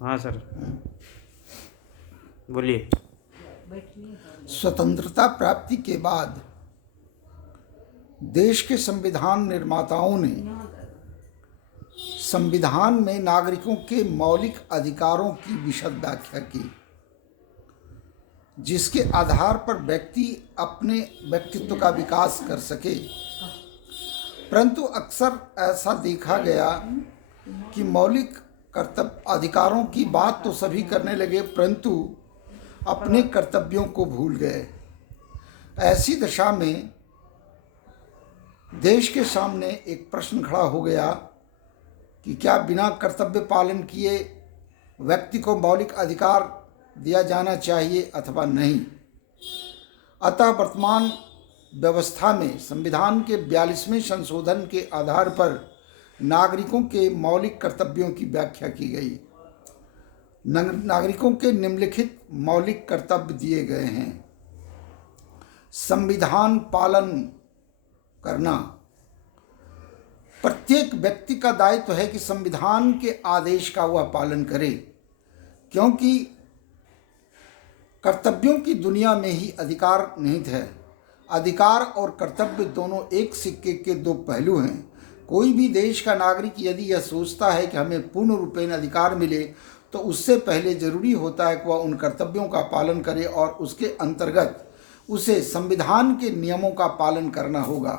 हाँ सर, बोलिए। स्वतंत्रता प्राप्ति के बाद देश के संविधान निर्माताओं ने संविधान में नागरिकों के मौलिक अधिकारों की विशद व्याख्या की, जिसके आधार पर व्यक्ति अपने व्यक्तित्व का विकास कर सके। परंतु अक्सर ऐसा देखा गया कि मौलिक कर्तव्य अधिकारों की बात तो सभी करने लगे, परंतु अपने कर्तव्यों को भूल गए। ऐसी दशा में देश के सामने एक प्रश्न खड़ा हो गया कि क्या बिना कर्तव्य पालन किए व्यक्ति को मौलिक अधिकार दिया जाना चाहिए अथवा नहीं। अतः वर्तमान व्यवस्था में संविधान के 42वें संशोधन के आधार पर नागरिकों के मौलिक कर्तव्यों की व्याख्या की गई। नागरिकों के निम्नलिखित मौलिक कर्तव्य दिए गए हैं। संविधान पालन करना। प्रत्येक व्यक्ति का दायित्व है कि संविधान के आदेश का वह पालन करे, क्योंकि कर्तव्यों की दुनिया में ही अधिकार निहित है। अधिकार और कर्तव्य दोनों एक सिक्के के दो पहलू हैं। कोई भी देश का नागरिक यदि यह सोचता है कि हमें पूर्ण रूपेण अधिकार मिले, तो उससे पहले जरूरी होता है कि वह उन कर्तव्यों का पालन करे और उसके अंतर्गत उसे संविधान के नियमों का पालन करना होगा,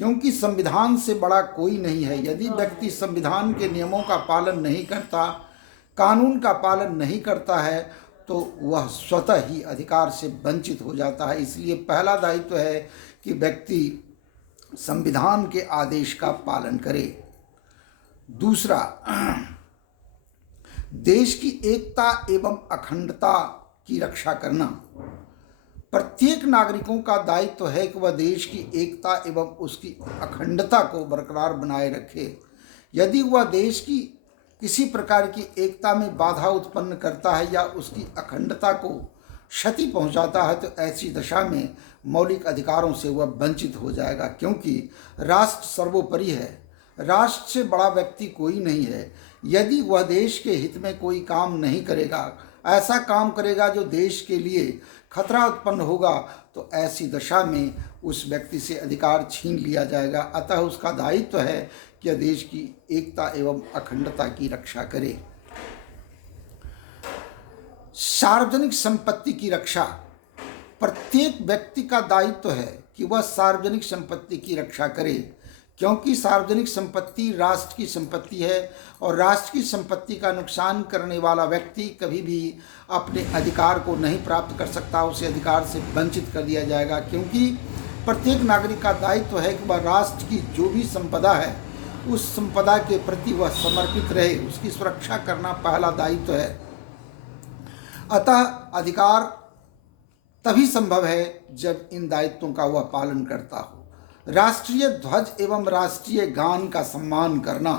क्योंकि संविधान से बड़ा कोई नहीं है। यदि व्यक्ति संविधान के नियमों का पालन नहीं करता, कानून का पालन नहीं करता है, तो वह स्वतः ही अधिकार से वंचित हो जाता है। इसलिए पहला दायित्व है कि व्यक्ति संविधान के आदेश का पालन करे। दूसरा, देश की एकता एवं अखंडता की रक्षा करना। प्रत्येक नागरिकों का दायित्व है कि वह देश की एकता एवं उसकी अखंडता को बरकरार बनाए रखे। यदि वह देश की किसी प्रकार की एकता में बाधा उत्पन्न करता है या उसकी अखंडता को क्षति पहुंचाता है, तो ऐसी दशा में मौलिक अधिकारों से वह वंचित हो जाएगा, क्योंकि राष्ट्र सर्वोपरि है। राष्ट्र से बड़ा व्यक्ति कोई नहीं है। यदि वह देश के हित में कोई काम नहीं करेगा, ऐसा काम करेगा जो देश के लिए खतरा उत्पन्न होगा, तो ऐसी दशा में उस व्यक्ति से अधिकार छीन लिया जाएगा। अतः उसका दायित्व है कि देश की एकता एवं अखंडता की रक्षा करे। सार्वजनिक संपत्ति की रक्षा। प्रत्येक व्यक्ति का दायित्व है कि वह सार्वजनिक संपत्ति की रक्षा करे, क्योंकि सार्वजनिक संपत्ति राष्ट्र की संपत्ति है और राष्ट्र की संपत्ति का नुकसान करने वाला व्यक्ति कभी भी अपने अधिकार को नहीं प्राप्त कर सकता। उसे अधिकार से वंचित कर दिया जाएगा, क्योंकि प्रत्येक नागरिक का दायित्व है कि वह राष्ट्र की जो भी संपदा है उस संपदा के प्रति वह समर्पित रहे। उसकी सुरक्षा करना पहला दायित्व है। अतः अधिकार तभी संभव है जब इन दायित्वों का वह पालन करता हो। राष्ट्रीय ध्वज एवं राष्ट्रीय गान का सम्मान करना।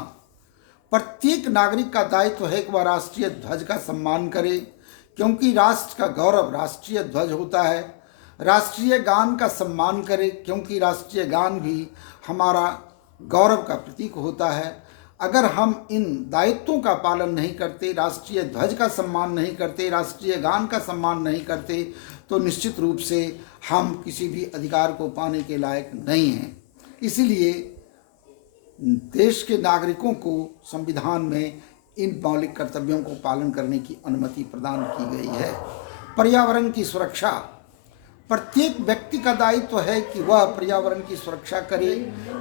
प्रत्येक नागरिक का दायित्व है कि वह राष्ट्रीय ध्वज का सम्मान करे, क्योंकि राष्ट्र का गौरव राष्ट्रीय ध्वज होता है। राष्ट्रीय गान का सम्मान करे, क्योंकि राष्ट्रीय गान भी हमारा गौरव का प्रतीक होता है। अगर हम इन दायित्वों का पालन नहीं करते, राष्ट्रीय ध्वज का सम्मान नहीं करते, राष्ट्रीय गान का सम्मान नहीं करते, तो निश्चित रूप से हम किसी भी अधिकार को पाने के लायक नहीं हैं। इसलिए देश के नागरिकों को संविधान में इन मौलिक कर्तव्यों को पालन करने की अनुमति प्रदान की गई है। पर्यावरण की सुरक्षा। प्रत्येक व्यक्ति का दायित्व है कि वह पर्यावरण की सुरक्षा करे।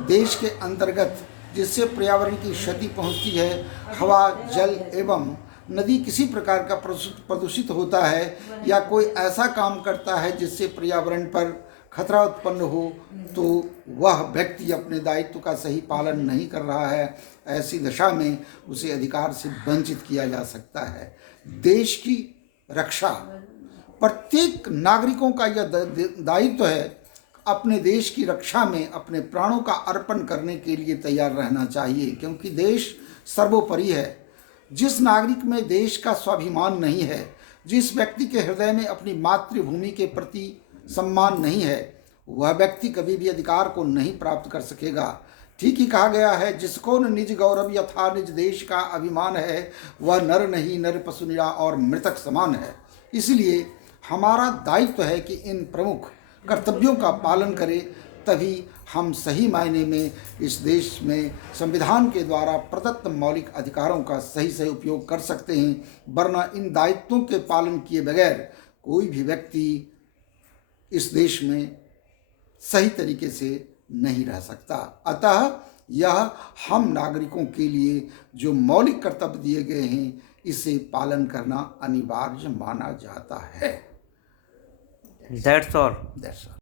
देश के अंतर्गत जिससे पर्यावरण की क्षति पहुंचती है, हवा, जल एवं नदी किसी प्रकार का प्रदूषित होता है या कोई ऐसा काम करता है जिससे पर्यावरण पर खतरा उत्पन्न हो, तो वह व्यक्ति अपने दायित्व का सही पालन नहीं कर रहा है। ऐसी दशा में उसे अधिकार से वंचित किया जा सकता है। देश की रक्षा। प्रत्येक नागरिकों का यह दायित्व है अपने देश की रक्षा में अपने प्राणों का अर्पण करने के लिए तैयार रहना चाहिए, क्योंकि देश सर्वोपरि है। जिस नागरिक में देश का स्वाभिमान नहीं है, जिस व्यक्ति के हृदय में अपनी मातृभूमि के प्रति सम्मान नहीं है, वह व्यक्ति कभी भी अधिकार को नहीं प्राप्त कर सकेगा। ठीक ही कहा गया है, जिसको न निज गौरव यथा निज देश का अभिमान है, वह नर नहीं नर पशु निरा और मृतक समान है। इसलिए हमारा दायित्व है कि इन प्रमुख कर्तव्यों का पालन करें, तभी हम सही मायने में इस देश में संविधान के द्वारा प्रदत्त मौलिक अधिकारों का सही से उपयोग कर सकते हैं। वरना इन दायित्वों के पालन किए बगैर कोई भी व्यक्ति इस देश में सही तरीके से नहीं रह सकता। अतः यह हम नागरिकों के लिए जो मौलिक कर्तव्य दिए गए हैं, इसे पालन करना अनिवार्य माना जाता है। That's all. That's all.